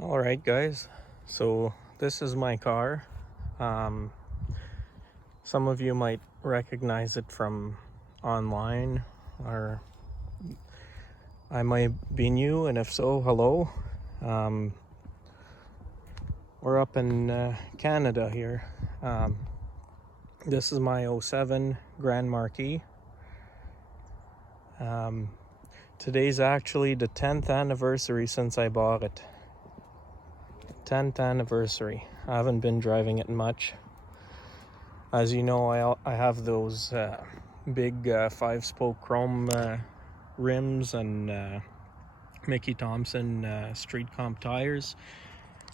All right, guys. So this is my car. Um, some of you might recognize it from online, or I might be new, and if so, hello. Um, we're up in Canada here. This is my '07 Grand Marquis. Today's actually the 10th anniversary since I bought it. 10th anniversary. I haven't been driving it much. As you know, I have those big 5-spoke chrome rims and Mickey Thompson street comp tires.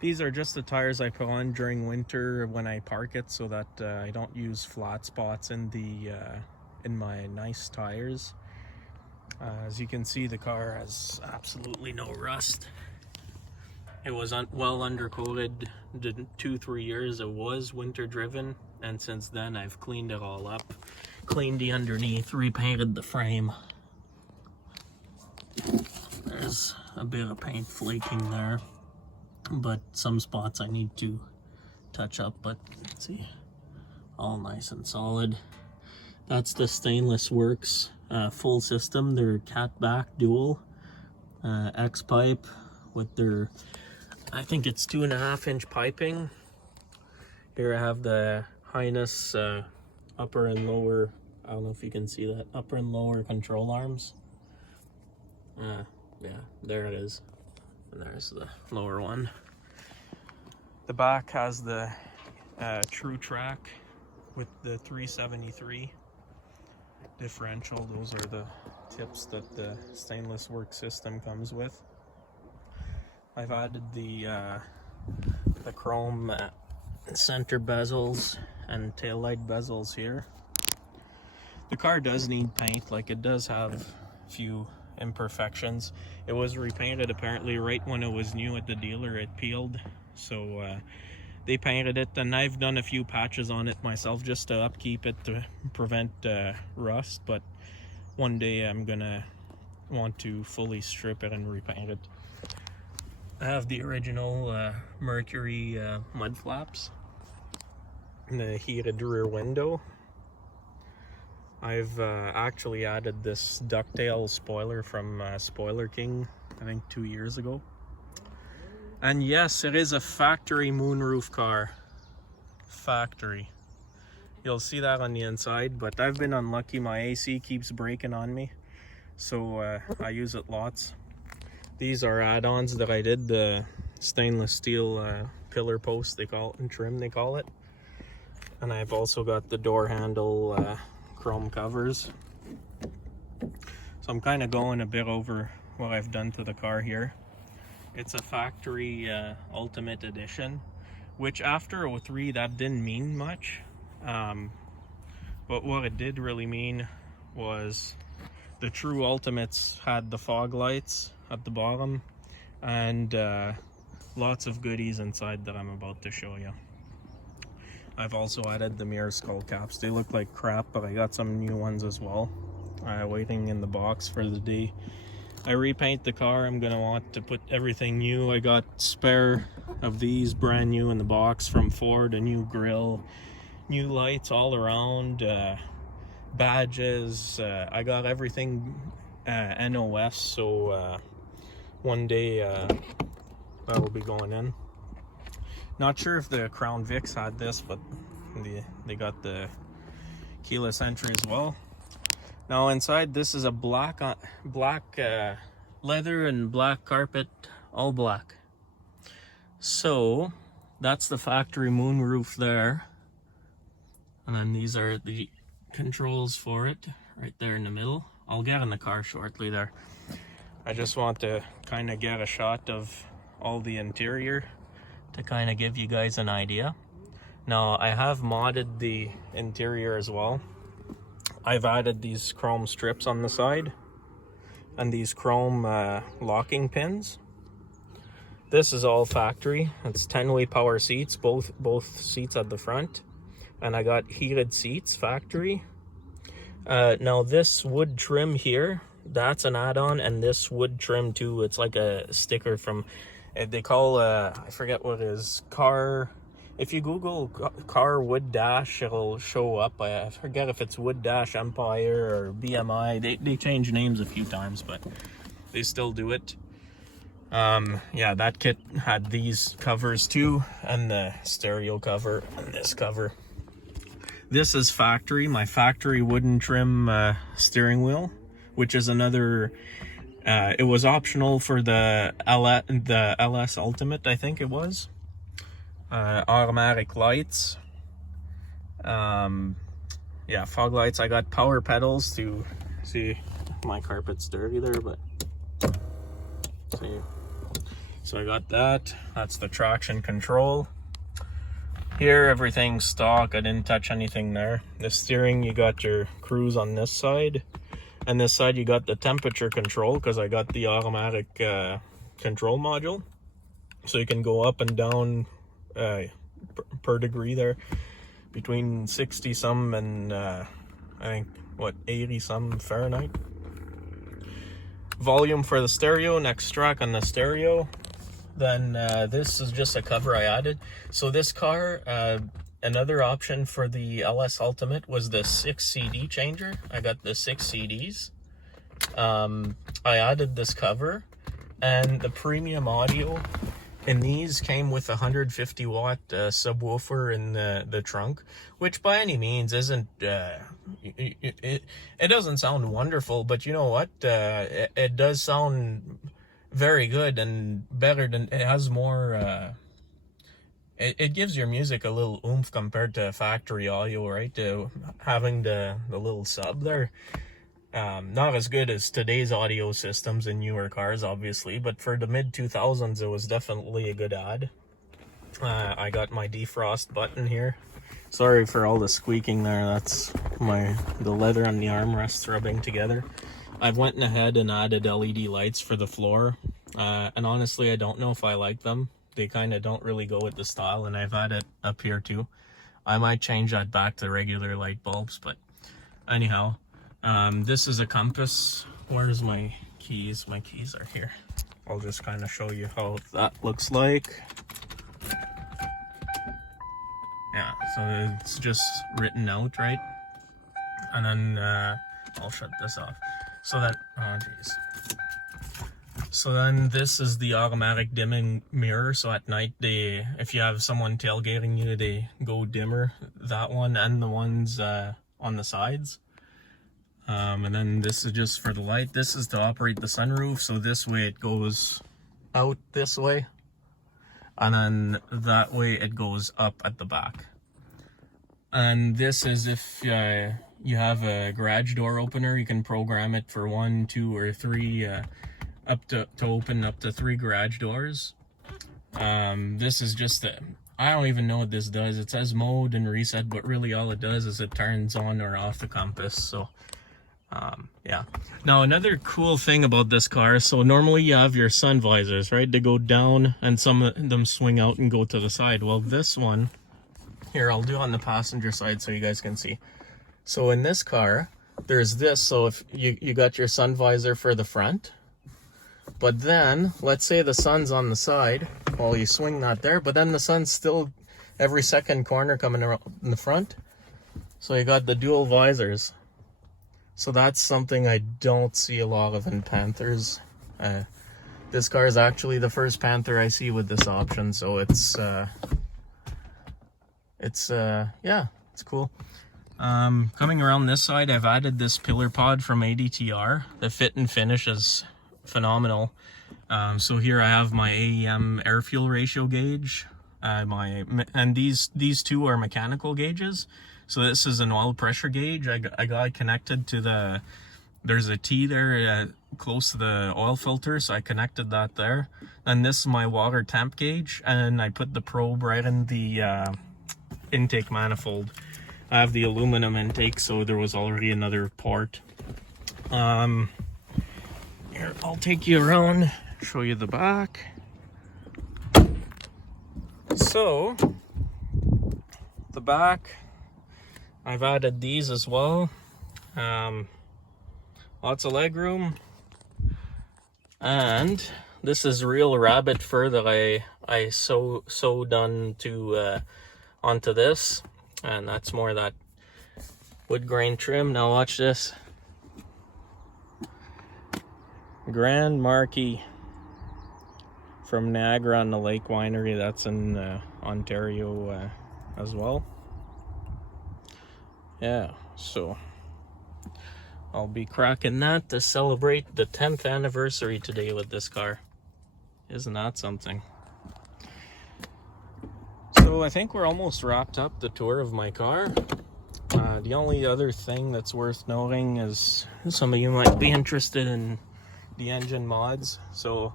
These are just the tires I put on during winter when I park it, so that I don't use flat spots in my nice tires. As you can see, the car has absolutely no rust. It was well undercoated the 2-3 years it was winter driven, and since then I've cleaned it all up, cleaned the underneath, repainted the frame. There's a bit of paint flaking there, but some spots I need to touch up, but let's see, all nice and solid. That's the Stainless Works full system. They're cat back dual X pipe with their, I think it's 2.5-inch piping. Here I have the Highness upper and lower, I don't know if you can see that, upper and lower control arms. Yeah, there it is. And there's the lower one. The back has the True Track with the 373 differential. Those are the tips that the Stainless Works system comes with. I've added the chrome center bezels and taillight bezels here. The car does need paint, like it does have a few imperfections. It was repainted apparently right when it was new at the dealer. It peeled, so they painted it, and I've done a few patches on it myself just to upkeep it to prevent rust, but one day I'm gonna want to fully strip it and repaint it. I have the original Mercury mud flaps, the heated rear window. I've actually added this ducktail spoiler from Spoiler King, I think 2 years ago. And yes, it is a factory moonroof car. Factory. You'll see that on the inside, but I've been unlucky. My AC keeps breaking on me, so I use it lots. These are add-ons that I did, the stainless steel pillar post, they call it, and trim they call it. And I've also got the door handle chrome covers. So I'm kind of going a bit over what I've done to the car here. It's a factory Ultimate Edition, which after '03 that didn't mean much. But what it did really mean was the true Ultimates had the fog lights at the bottom and lots of goodies inside that I'm about to show you. I've also added the mirror skull caps. They look like crap, but I got some new ones as well, waiting in the box for the day I repaint the car. I'm gonna want to put everything new. I got spare of these brand new in the box from Ford, a new grill, new lights all around, badges. I got everything NOS, so one day that will be going in. Not sure if the Crown Vics had this, but they got the keyless entry as well. Now inside, this is a black leather and black carpet, all black. So that's the factory moonroof there, and then these are the controls for it right there in the middle. I'll get in the car shortly there. I just want to kind of get a shot of all the interior to kind of give you guys an idea. Now I have modded the interior as well. I've added these chrome strips on the side and these chrome locking pins. This is all factory. It's 10-way power seats, both seats at the front, and I got heated seats factory. Now this wood trim here, that's an add-on, and this wood trim too, it's like a sticker from They call, I forget what it is, car, if you Google car wood dash, it'll show up. I forget if it's wood dash Empire or BMI. They change names a few times, but they still do it. Yeah, that kit had these covers too, and the stereo cover and this cover. This is factory, my factory wooden trim steering wheel, which is another, it was optional for the LS Ultimate, I think it was. Automatic lights. Yeah, fog lights. I got power pedals to see. My carpet's dirty there, but see. So I got that. That's the traction control. Here, everything's stock. I didn't touch anything there. The steering, you got your cruise on this side. And this side, you got the temperature control, because I got the automatic control module. So you can go up and down per degree there. Between 60 some and I think, what, 80 some Fahrenheit. Volume for the stereo, next track on the stereo. Then this is just a cover I added. So this car, another option for the LS Ultimate was the 6 CD changer. I got the 6 CDs. I added this cover, and the premium audio in these came with a 150 watt subwoofer in the trunk, which by any means isn't, it doesn't sound wonderful, but you know what, it does sound very good and better than, it has more, it gives your music a little oomph compared to factory audio, right? Having the little sub there. Not as good as today's audio systems in newer cars, obviously, but for the mid-2000s, it was definitely a good add. I got my defrost button here. Sorry for all the squeaking there. That's the leather and the armrests rubbing together. I've went ahead and added LED lights for the floor, and honestly, I don't know if I like them. They kind of don't really go with the style, and I've had it up here too. I might change that back to regular light bulbs, but anyhow. This is a compass. Where's my keys? My keys are here. I'll just kind of show you how that looks like. Yeah, so it's just written out, right? And then I'll shut this off. So that, oh geez. So then this is the automatic dimming mirror. So at night, if you have someone tailgating you, they go dimmer. That one and the ones on the sides. And then this is just for the light. This is to operate the sunroof, so this way it goes out this way, and then that way it goes up at the back. And this is if you have a garage door opener, you can program it for 1, 2, or 3 up to open up to 3 garage doors. This is just I don't even know what this does. It says mode and reset, but really all it does is it turns on or off the compass. So yeah. Now another cool thing about this car, so normally you have your sun visors, right? They go down and some of them swing out and go to the side. Well, this one, here, I'll do on the passenger side so you guys can see. So in this car, there's this, so if you got your sun visor for the front, but then, let's say the sun's on the side, well, you swing that there, but then the sun's still every second corner coming around in the front. So you got the dual visors. So that's something I don't see a lot of in Panthers. This car is actually the first Panther I see with this option, so yeah, it's cool. Coming around this side, I've added this pillar pod from ADTR. The fit and finish is phenomenal. So here I have my AEM air fuel ratio gauge, and these two are mechanical gauges. So this is an oil pressure gauge. I got connected to there's a T there close to the oil filter, so I connected that there. And this is my water temp gauge, and I put the probe right in the intake manifold. I have the aluminum intake, so there was already another port. Here, I'll take you around, show you the back. So, the back, I've added these as well. Lots of leg room. And this is real rabbit fur that I sewed onto this, and that's more of that wood grain trim. Now watch this. Grand Marquis from Niagara on the Lake Winery. That's in Ontario as well. Yeah, so I'll be cracking that to celebrate the 10th anniversary today with this car. Isn't that something? So I think we're almost wrapped up the tour of my car. The only other thing that's worth noting is some of you might be interested in the engine mods. So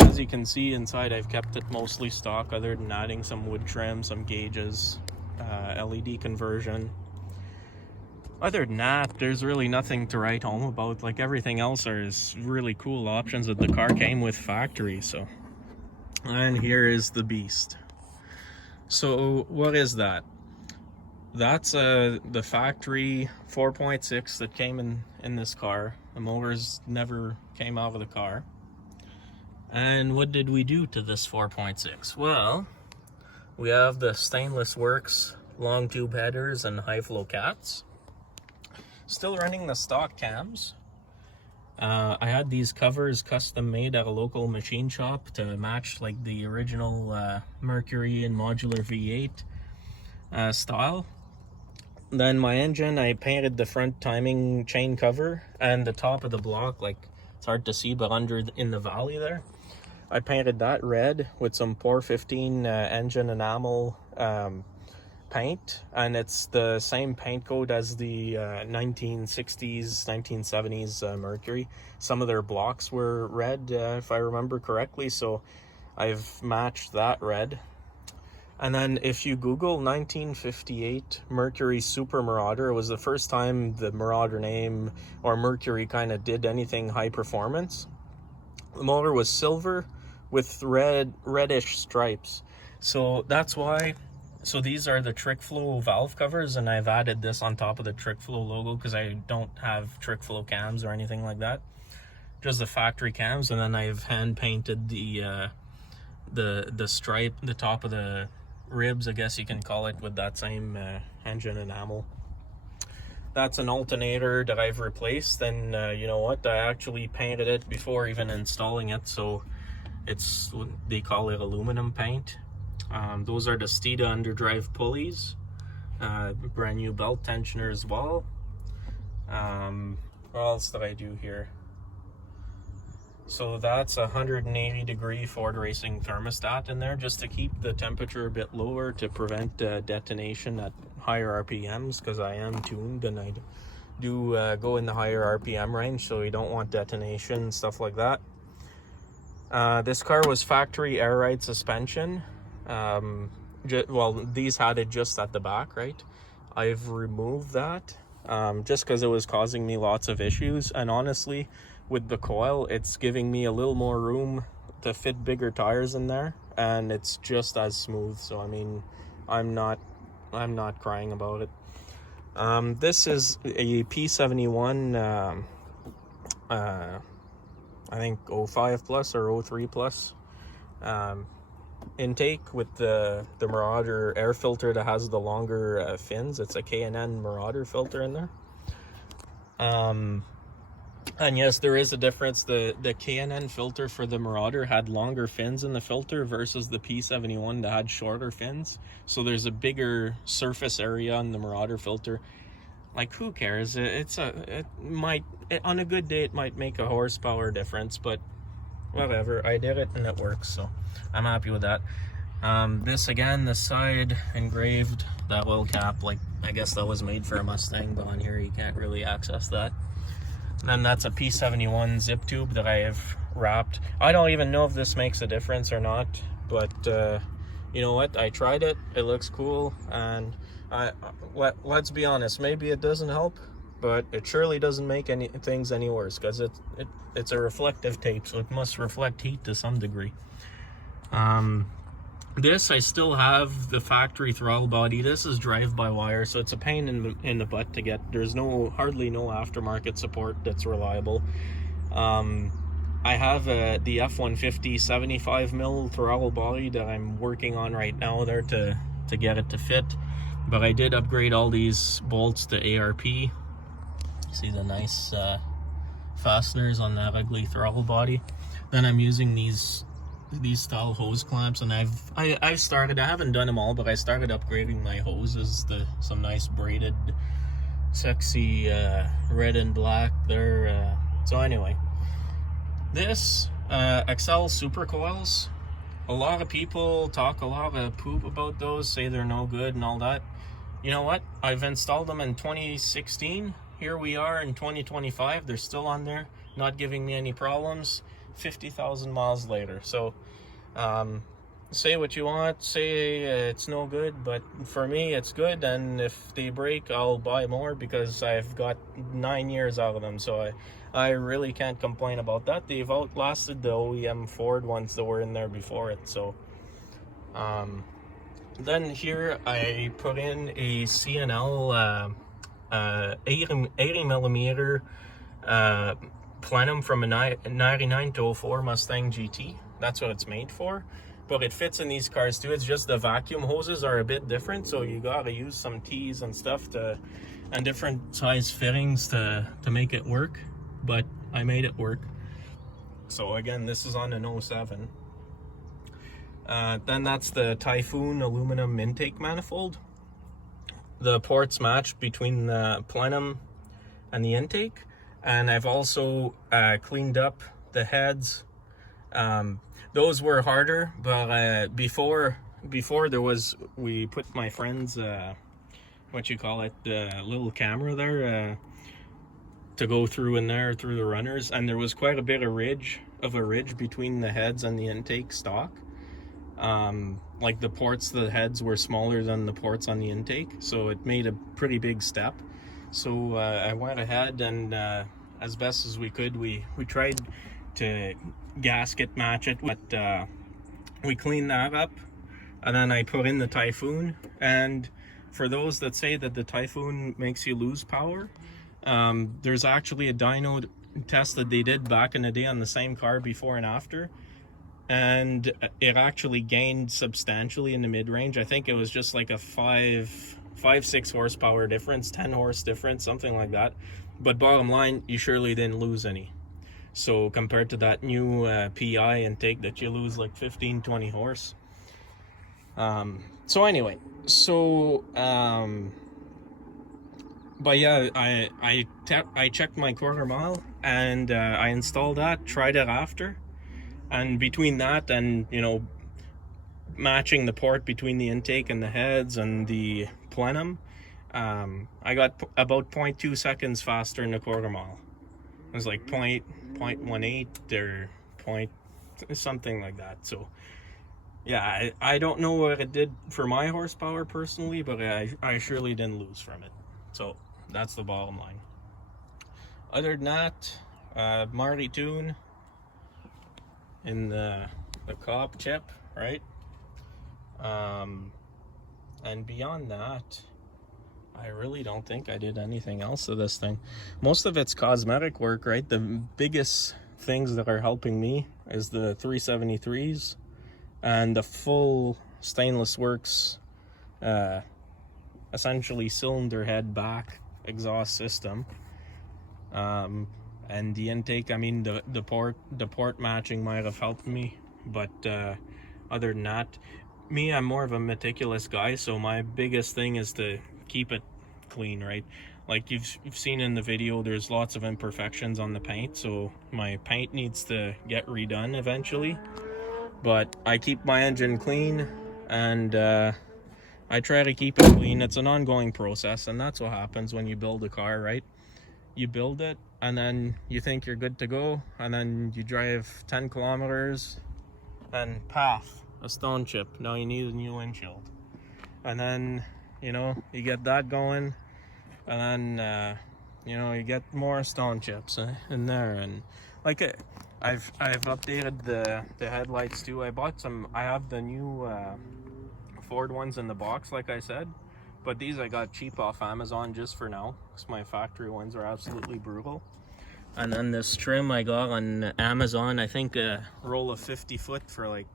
as you can see inside, I've kept it mostly stock other than adding some wood trim, some gauges, LED conversion. Other than that, there's really nothing to write home about. Like, everything else is really cool options that the car came with factory. So, and here is the beast. So what is that? That's the factory 4.6 that came in this car. The motors never came out of the car. And what did we do to this 4.6? Well, we have the Stainless Works long tube headers and high flow cats. Still running the stock cams. I had these covers custom made at a local machine shop to match like the original Mercury and modular V8 style. Then my engine, I painted the front timing chain cover and the top of the block, like it's hard to see, but under in the valley there, I painted that red with some Por 15 engine enamel paint, and it's the same paint code as the 1960s, 1970s Mercury. Some of their blocks were red, if I remember correctly, so I've matched that red. And then if you Google 1958 Mercury Super Marauder, it was the first time the Marauder name or Mercury kind of did anything high performance. The motor was silver with reddish stripes. So that's why, so these are the Trick Flow valve covers, and I've added this on top of the Trick Flow logo because I don't have Trick Flow cams or anything like that. Just the factory cams, and then I've hand painted the stripe, the top of the ribs, I guess you can call it, with that same engine enamel. That's an alternator that I've replaced, and you know what, I actually painted it before even installing it, so it's, they call it aluminum paint. Those are the Steeda underdrive pulleys, brand new belt tensioner as well. What else did I do here? So that's a 180 degree Ford Racing thermostat in there, just to keep the temperature a bit lower to prevent detonation at higher RPMs, because I am tuned and I do go in the higher RPM range, so you don't want detonation, stuff like that. This car was factory air ride suspension. Well, these had it just at the back, right? I've removed that just because it was causing me lots of issues, and honestly, with the coil, it's giving me a little more room to fit bigger tires in there, and it's just as smooth. So I mean, I'm not crying about it. This is a P71 I think 05 plus or 03 plus intake with the Marauder air filter that has the longer fins. It's a K&N Marauder filter in there. And yes, there is a difference. The K&N filter for the Marauder had longer fins in the filter versus the P71 that had shorter fins. So there's a bigger surface area on the Marauder filter. Like, who cares? It might, on a good day, it might make a horsepower difference, but whatever. I did it and it works, so I'm happy with that. This again, the side engraved, that oil cap, like, I guess that was made for a Mustang, but on here you can't really access that. And then that's a P71 zip tube that I have wrapped. I don't even know if this makes a difference or not, but you know what, I tried it, it looks cool, and let's be honest, maybe it doesn't help, but it surely doesn't make things any worse, because it's a reflective tape, so it must reflect heat to some degree. This, I still have the factory throttle body. This is drive-by-wire, so it's a pain in the butt to get. There's hardly no aftermarket support that's reliable. I have the F-150 75 mil throttle body that I'm working on right now there to get it to fit. But I did upgrade all these bolts to ARP. See the nice fasteners on that ugly throttle body. Then I'm using these style hose clamps, and I've started, I haven't done them all, but I started upgrading my hoses to some nice braided sexy red and black there. So anyway, this Excel super coils, a lot of people talk a lot of poop about those, say they're no good and all that. You know what, I've installed them in 2016. Here we are in 2025. They're still on there, not giving me any problems 50,000 miles later. So say what you want, say it's no good, but for me it's good, and if they break I'll buy more because I've got 9 years out of them. So I really can't complain about that. They've outlasted the OEM Ford ones that were in there before it. So then here I put in a CNL 80 millimeter plenum from a 99 to 04 Mustang GT. That's what it's made for, but it fits in these cars too. It's just the vacuum hoses are a bit different, so you gotta use some T's and stuff and different size fittings to make it work, but I made it work. So again, this is on an 07. Then that's the Typhoon aluminum intake manifold. The ports match between the plenum and the intake, and I've also cleaned up the heads. Those were harder, but before there was, we put my friend's what you call it, the little camera there to go through in there through the runners, and there was quite a bit of ridge between the heads and the intake stock. Like the ports, the heads were smaller than the ports on the intake, so it made a pretty big step. So I went ahead and as best as we could, we tried to gasket match it, but we cleaned that up, and then I put in the Typhoon. And for those that say that the Typhoon makes you lose power, there's actually a dyno test that they did back in the day on the same car before and after, and it actually gained substantially in the mid-range. I think it was just like a 5-6 horsepower difference, 10 horse difference, something like that. But bottom line, you surely didn't lose any. So compared to that new PI intake that you lose like 15-20 horse. So anyway, so but yeah, I checked my quarter mile, and I installed that, tried it after, and between that and, you know, matching the port between the intake and the heads and the plenum, I got about 0.2 seconds faster in the quarter mile. It was like 0.18 or point something like that. So yeah, I don't know what it did for my horsepower personally, but I surely didn't lose from it. So that's the bottom line. Other than that, Marty tune in the cop chip, right? And beyond that, I really don't think I did anything else to this thing. Most of it's cosmetic work, right? The biggest things that are helping me is the 373s and the full stainless works, essentially cylinder head back exhaust system. And the intake, I mean, the port matching might have helped me, but other than that, I'm more of a meticulous guy, so my biggest thing is to keep it clean, right? Like you've seen in the video, there's lots of imperfections on the paint, so my paint needs to get redone eventually. But I keep my engine clean, and I try to keep it clean. It's an ongoing process, and that's what happens when you build a car, right? You build it, and then you think you're good to go, and then you drive 10 kilometers and path, a stone chip. Now you need a new windshield. And then, you know, you get that going, and then you know, you get more stone chips in there. And like I've updated the headlights too. I have the new Ford ones in the box, like I said, but these I got cheap off Amazon just for now, because my factory ones are absolutely brutal. And then this trim I got on Amazon, I think a roll of 50 foot for like,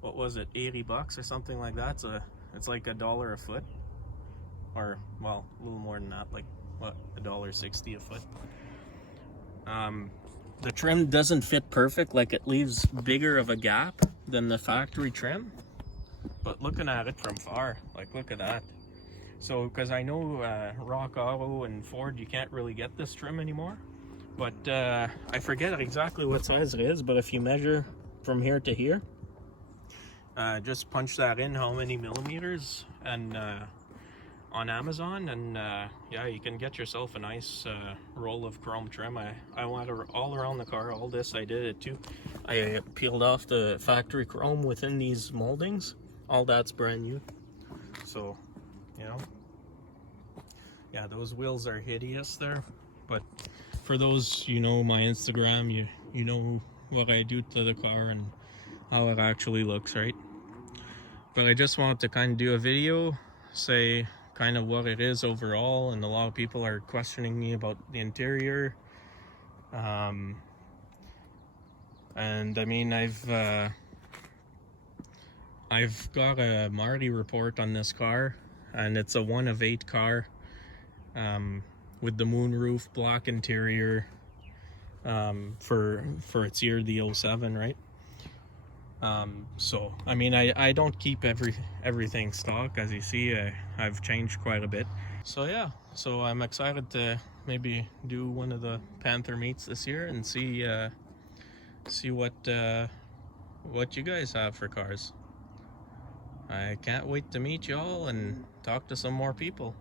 what was it, 80 bucks or something like that. So it's like $1 a foot, or well, a little more than that, like what, $1.60 a foot. The trim doesn't fit perfect, like it leaves bigger of a gap than the factory trim, but looking at it from far, like look at that. So because I know Rock Auto and Ford, you can't really get this trim anymore, but I forget exactly what size it is, but if you measure from here to here, just punch that in how many millimeters, and on Amazon, and yeah, you can get yourself a nice roll of chrome trim. I want it all around the car. All this, I did it too. I peeled off the factory chrome within these moldings. All that's brand new. So, you know, yeah, those wheels are hideous there. But for those, you know, my Instagram, you know what I do to the car and how it actually looks, right? But I just wanted to kind of do a video, say kind of what it is overall, and a lot of people are questioning me about the interior. And I mean, I've got a Marquis report on this car, and it's a 1 of 8 car, with the moonroof, black interior, for its year, the 07, right? So I mean, I don't keep everything stock. As you see, I've changed quite a bit. So yeah, so I'm excited to maybe do one of the Panther meets this year and see what you guys have for cars. I can't wait to meet y'all and talk to some more people.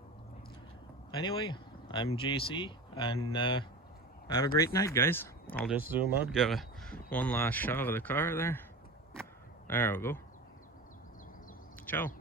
Anyway, I'm JC, and have a great night, guys. I'll just zoom out, get one last shot of the car there. There we go. Ciao.